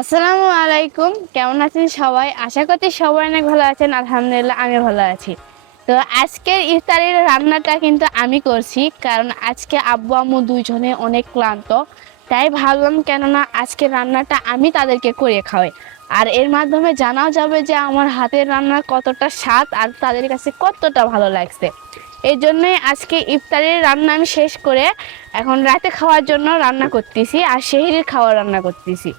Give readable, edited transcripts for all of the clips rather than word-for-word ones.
আসসালামু আলাইকুম। কেমন আছেন সবাই? আশা করছি সবাই অনেক ভালো আছেন। আলহামদুলিল্লাহ আমি ভালো আছি। তো আজকের ইফতারের রান্নাটা কিন্তু আমি করছি, কারণ আজকে আব্বু আম্মু দুইজনে অনেক ক্লান্ত। তাই ভাবলাম কেননা আজকে রান্নাটা আমি তাদেরকে করে খাওয়াই, আর এর মাধ্যমে জানাও যাবে যে আমার হাতের রান্না কতটা স্বাদ আর তাদের কাছে কতটা ভালো লাগছে। এই জন্যই আজকে ইফতারের রান্না আমি শেষ করে এখন রাতে খাওয়ার জন্য রান্না করতেছি, আর সেহরির খাওয়ার রান্না করতেছি।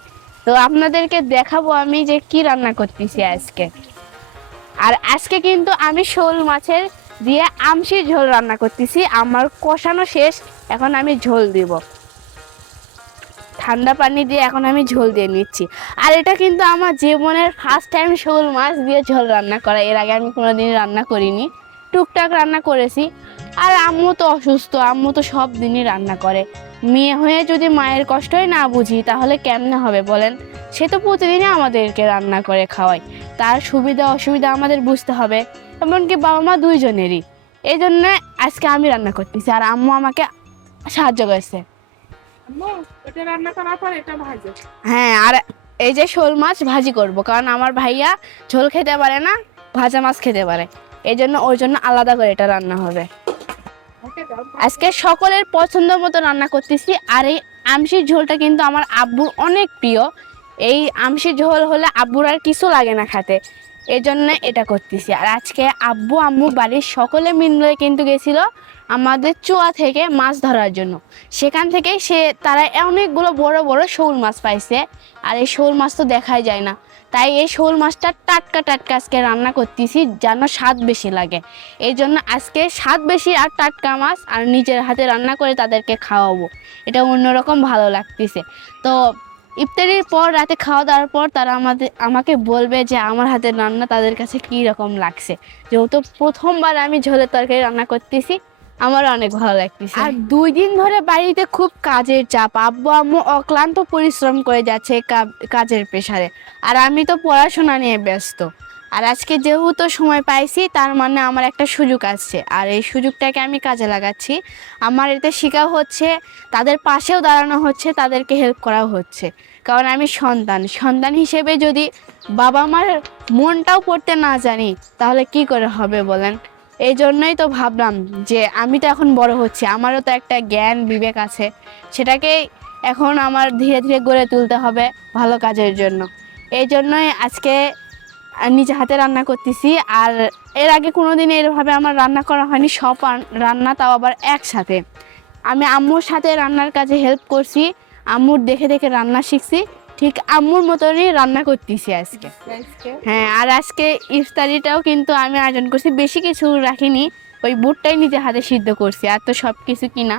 তো আপনাদেরকে দেখাবো আমি যে কি রান্না করতেছি আজকে। আর আজকে কিন্তু আমি শোল মাছের দিয়ে আমশির ঝোল রান্না করতেছি। আমার কষানো শেষ, এখন আমি ঝোল দিব। ঠান্ডা পানি দিয়ে এখন আমি ঝোল দিয়ে নিচ্ছি। আর এটা কিন্তু আমার জীবনের ফার্স্ট টাইম শোল মাছ দিয়ে ঝোল রান্না করা। এর আগে আমি কোনোদিন রান্না করিনি, টুকটাক রান্না করেছি। আর আম্মু তো অসুস্থ, আম্মু তো সব দিনই রান্না করে। মেয়ে হয়ে যদি মায়ের কষ্টই না বুঝি তাহলে কেমনে হবে বলেন? সে তো প্রতিদিনই আমাদেরকে রান্না করে খাওয়ায়, তার সুবিধা অসুবিধা আমাদের বুঝতে হবে, এমনকি বাবা মা দুইজনেরই। এই জন্য আজকে আমি রান্না করতেছি আর আম্মু আমাকে সাহায্য করছে। হ্যাঁ, আর এই যে শোল মাছ ভাজি করব, কারণ আমার ভাইয়া ঝোল খেতে পারে না, ভাজা মাছ খেতে পারে। এই জন্য ওর জন্য আলাদা করে এটা রান্না হবে। আজকে সকলের পছন্দ মতো রান্না করতেছি। আর এই আমশির ঝোলটা কিন্তু আমার আব্বুর অনেক প্রিয়। এই আমশির ঝোল হলে আব্বুর আর কিছু লাগে না খেতে, এই জন্য এটা করতেছি। আর আজকে আব্বু আম্মু বাড়ির সকলে মিলে কিন্তু গেছিল আমাদের চুয়া থেকে মাছ ধরার জন্য। সেখান থেকে তারা অনেকগুলো বড় বড় শোল মাছ পাইছে। আর এই শোল মাছ তো দেখাই যায় না, তাই এই শোল মাছটা টাটকা টাটকা আজকে রান্না করতেছি যেন স্বাদ বেশি লাগে। এই জন্য আজকে স্বাদ বেশি আর টাটকা মাছ আর নিজের হাতে রান্না করে তাদেরকে খাওয়াবো, এটা অন্যরকম ভালো লাগতেছে। তো ইফতারির পর রাতে খাওয়া দাওয়ার পর তারা আমাকে বলবে যে আমার হাতের রান্না তাদের কাছে কী রকম লাগছে। যেহেতু প্রথমবার আমি ঝোলের তরকারি রান্না করতেছি, আমার অনেক ভালো লাগতেছে। আর 2 দিন ধরে বাড়িতে খুব কাজের চাপ, আব্বু আম্মু অক্লান্ত পরিশ্রম করে যাচ্ছে কাজের প্রেসারে, আর আমি তো পড়াশোনা নিয়ে ব্যস্ত। আর আজকে যেহেতু সময় পাইছি, তার মানে আমার একটা সুযোগ আসছে, আর এই সুযোগটাকে আমি কাজে লাগাচ্ছি। আমার এতে শেখাও হচ্ছে, তাদের পাশেও দাঁড়ানো হচ্ছে, তাদেরকে হেল্প করাও হচ্ছে। কারণ আমি সন্তান হিসেবে যদি বাবা মার মনটাও পড়তে না জানি তাহলে কি করে হবে বলেন? এই জন্যই তো ভাবলাম যে আমি তো এখন বড় হচ্ছি, আমারও তো একটা জ্ঞান বিবেক আছে, সেটাকেই এখন আমার ধীরে ধীরে গড়ে তুলতে হবে ভালো কাজের জন্য। এই জন্যই আজকে নিজে হাতে রান্না করতেছি। আর এর আগে কোনোদিন এরভাবে আমার রান্না করা হয়নি, সব রান্না তাও আবার একসাথে। আমি আম্মুর সাথে রান্নার কাজে হেল্প করছি, আম্মুর দেখে দেখে রান্না শিখছি, ঠিক আম্মুর মতনই রান্না করতেছি আজকে। হ্যাঁ, আর আজকে ইফতারিটাও কিন্তু আমি আয়োজন করছি, বেশি কিছু রাখিনি, ওই বুটটাই নিজে হাতে সিদ্ধ করছি, আর তো সব কিছু কিনা।